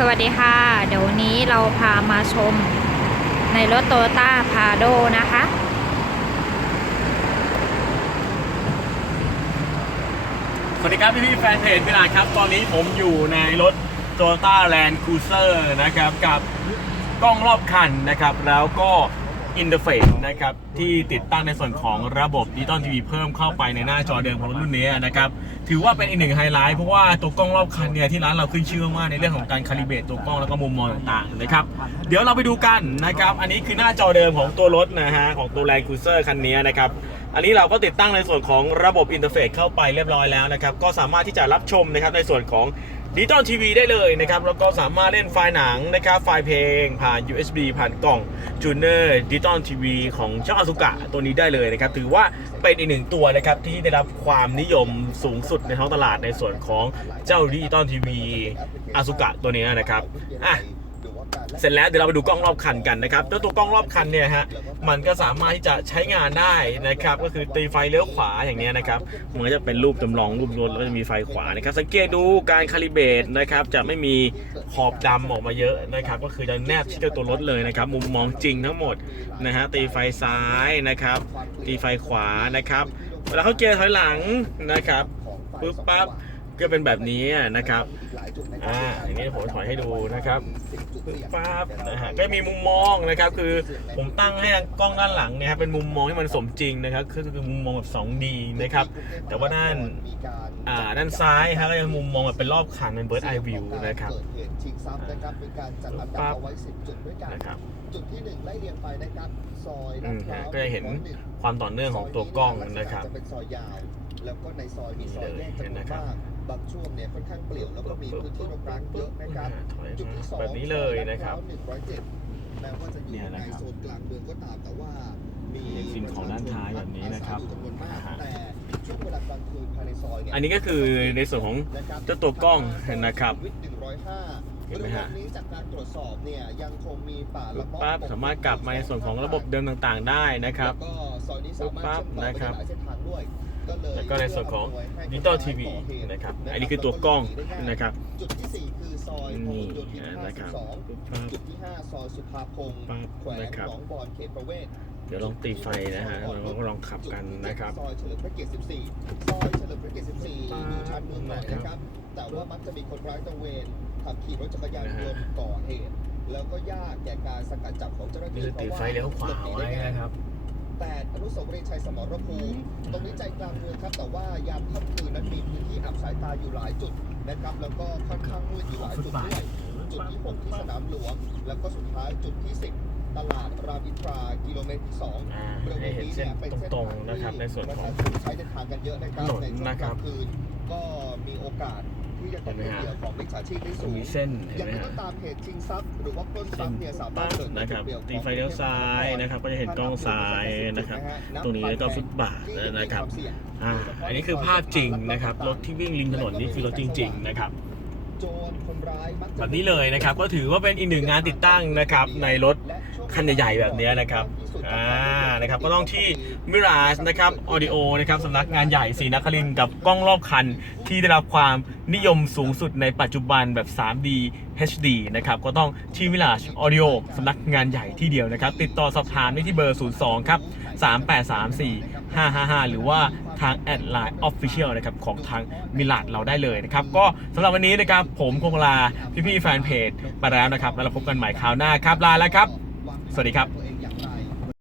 สวัสดีค่ะ เดี๋ยวนี้เราพามาชมในรถโตโยต้าพาโดนะคะ สวัสดีครับพี่พี่แฟนเพจพิลาครับ ตอนนี้ผมอยู่ในรถโตลต้าแลนด์คูเซอร์นะครับ กับกล้องรอบคันนะครับ แล้วก็ อินเทอร์เฟซนะครับที่ติดตั้งในส่วนของระบบดิจิตอลทีวีเพิ่มเข้าไปในหน้าจอเดิมของรถรุ่นนี้นะครับถือว่าเป็นอีกหนึ่งไฮไลท์เพราะว่าตัวกล้องรอบคันเนี่ยที่ร้านเราขึ้นชื่อมากในเรื่องของการคาลิเบตตัวกล้องแล้วก็มุมมองต่างๆนะครับเดี๋ยวเราไปดูกันนะครับอันนี้คือหน้าจอเดิมของตัวรถนะฮะของตัว Land Cruiser คันนี้นะครับอันนี้เราก็ติดตั้งในส่วนของระบบอินเทอร์เฟซเข้าไปเรียบร้อยแล้วนะครับก็สามารถที่จะรับชมนะครับในส่วนของ ดิจิตอลทีวีได้เลยนะครับ แล้วก็สามารถเล่นไฟล์หนังนะครับไฟล์เพลง ผ่าน USB ผ่านกล่องจูเนอร์ดิจิตอลทีวีของช่องอสุกะตัวนี้ได้เลยนะครับ ถือว่าเป็นอีกหนึ่งตัวนะครับ ที่ได้รับความนิยมสูงสุดในท้องตลาดในส่วนของเจ้าดิจิตอลทีวีอสุกะตัวนี้นะครับอะ เสร็จแล้วเดี๋ยวเราไปดูกล้องรอบคันกันนะครับเจ้าตัวกล้องรอบคันเนี่ยฮะมันก็สามารถที่จะใช้งานได้นะครับ ก็คือตีไฟเลี้ยวขวาอย่างเนี้ยนะครับมันก็จะเป็นรูปจำลองรูปรถแล้วก็จะมีไฟขวานะครับ สังเกตดูการคาลิเบรตนะครับ จะไม่มีขอบดำออกมาเยอะนะครับ ก็คือจะแนบชิดกับตัวรถเลยนะครับ มุมมองจริงทั้งหมดนะฮะตีไฟซ้ายนะครับ ตีไฟขวานะครับเวลาเขาเกียร์ถอยหลังนะครับปึ๊บปั๊บก็เป็นแบบนี้นะครับอ่าอย่างนี้ผมถอยให้ดูนะครับปึ๊บปั๊บนะฮะก็มีมุมมองนะครับคือผมตั้งให้กล้องด้านหลังเนี่ยครับเป็นมุมมองที่มันสมจริงนะครับคือคือมุมมองแบบ 2D นะครับแต่ว่าด้านอ่าด้านซ้ายฮะก็จะมุมมองแบบเป็นรอบคันเป็น bird eye view นะครับชิงทรัพย์นะครับเป็นการจัดอันดับเอาไว้10จุดด้วยกันนะครับจุดที่1ไล่เรียงไปนะครับซอยอืลาดมพร้าวก็จะเห็น101ความต่อเนื่องของตัวกล้องนะครับจะเป็นซอยยาวแล้วก็ในซอยมีซอยแยกจำนวนนี่นะครับมากบางช่วงเนี่ยค่อนข้างเปลี่ยวแล้วก็มีพื้นที่รกร้างเยอะนะครับถอยจุดมาที่สองแบบนี้เลยนะครับซอยลาดพร้าว107แม้ว่าจะอยู่เนี่ยในนะครับโซนกลางเมืองก็ตามแต่ว่า มีมีสิ่งของด้านท้ายแบบนี้นะครับอาศัยอยู่จำนวนมากอ่าฮะแต่ ช่วงเวลากลางคืนภายในซอยเนี่ยอันนี้ก็คือในส่วนของ เจ้าตัวกล้องนะครับวิทย์105เห็นไหมฮะ บริเวณนี้จากการตรวจสอบเนี่ยยังคงมีป่าละเมาะปั๊บสามารถกลับมาในส่วนของระบบเดิมต่างๆ ได้นะครับ แล้วก็ซอยนี้สามารถปั๊บเชื่อมต่อไปนะครับหลายเส้นทางด้วยก็เลย แล้วก็ในส่วนของดิจิตอลทีวีนะครับ อันนี้คือตัวกล้องนะครับ จุดที่ 4 คือซอยพหนี่ลโยธินนะครับ52ปั๊บจุดที่ 5 ซอยสุภาพงศ์ปั๊บแขวงนะครับหนองบอนเขตประเวศเดี๋ยวลองตีไฟนะฮะแล้วก็ลองขับกันนะครับ ซอยเฉลิมพระเกียรติ 14 ซอยเฉลิมพระเกียรติ 14อยู่ชานเมืองหน่อยนะครับ แต่ว่ามักจะมีคนร้ายตระเวนขับขี่รถจักรยานยนต์ก่อเหตุ แล้วก็ยากแก่การสกัดจับของเจ้าหน้านี่ที่คือตีไฟเลี้ยวขวาไว้นะครับ แต่อนุสาวรีย์ชัยสมรภูมิ ตรงนี้ใจกลางเมืองครับ แต่ว่ายามค่ำคืนนั้นมีพื้นที่อับสายตาอยู่หลายจุดนะครับ แล้วก็ค่อนข้างมืดอยู่หลายจุดด้วย จุดที่ 6 ที่สนามหลวง แล้วก็สุดท้ายจุดที่ 10 ตลาดรามอินทรากิโลเมตรที่2อ่าให้เห็นเส้นตรงๆนะครับในส่วนของใช้เดินทางกันเยอะนะครับถนนในช่วงนะกครัลาบงคืนก็มีโอกาส ที่จะตกเป็นเหยื่อของมิจฉาชีพได้สูงมีเส้นอเห็นย่างไหมไรฮะก็ตามเหตุชิงทรัพย์หรือว่าปล้นทเส้รันพย์เนี่ยสามารปั๊ถบเกิดนะครับจุดเปลี่ยวตีไฟเลี้ยวซ้ายนะครับก็จะเห็นกล้องซ้ายนะครับตรงนี้แล้วก็ฟุตบาทนะครับอ่าอันนี้คือภาพจริงนะครับรถที่วิ่งริมถนนนี่คือรถจริง ๆ นะครับ โจรคนร้ายมักจะแบบนี้เลยนะครับ ก็ถือว่าเป็นอีกหนึ่งงานติดตั้งนะครับในรถคันใหญ่ๆแบบนี้นะครับอ่านะครับก็ต้องที่ Mirage นะครับ Audio นะครับสำนักงานใหญ่ศรีนครินทร์กับกล้องรอบคันที่ได้รับความนิยมสูงสุดในปัจจุบันแบบ 3D HD นะครับก็ต้องที่ Mirage Audio สำนักงานใหญ่ที่เดียวนะครับ ติดต่อสอบถามได้ที่เบอร์ 02 ครับ 3834 555 หรือว่า ทางแอดไลน์ออฟฟิเชียลนะครับของทางมิลาดเราได้เลยนะครับ ก็สำหรับวันนี้นะครับผมคงลาพี่ๆแฟนเพจไปแล้วนะครับ แล้วเราพบกันใหม่คราวหน้าครับลาแล้วครับ สวัสดีครับ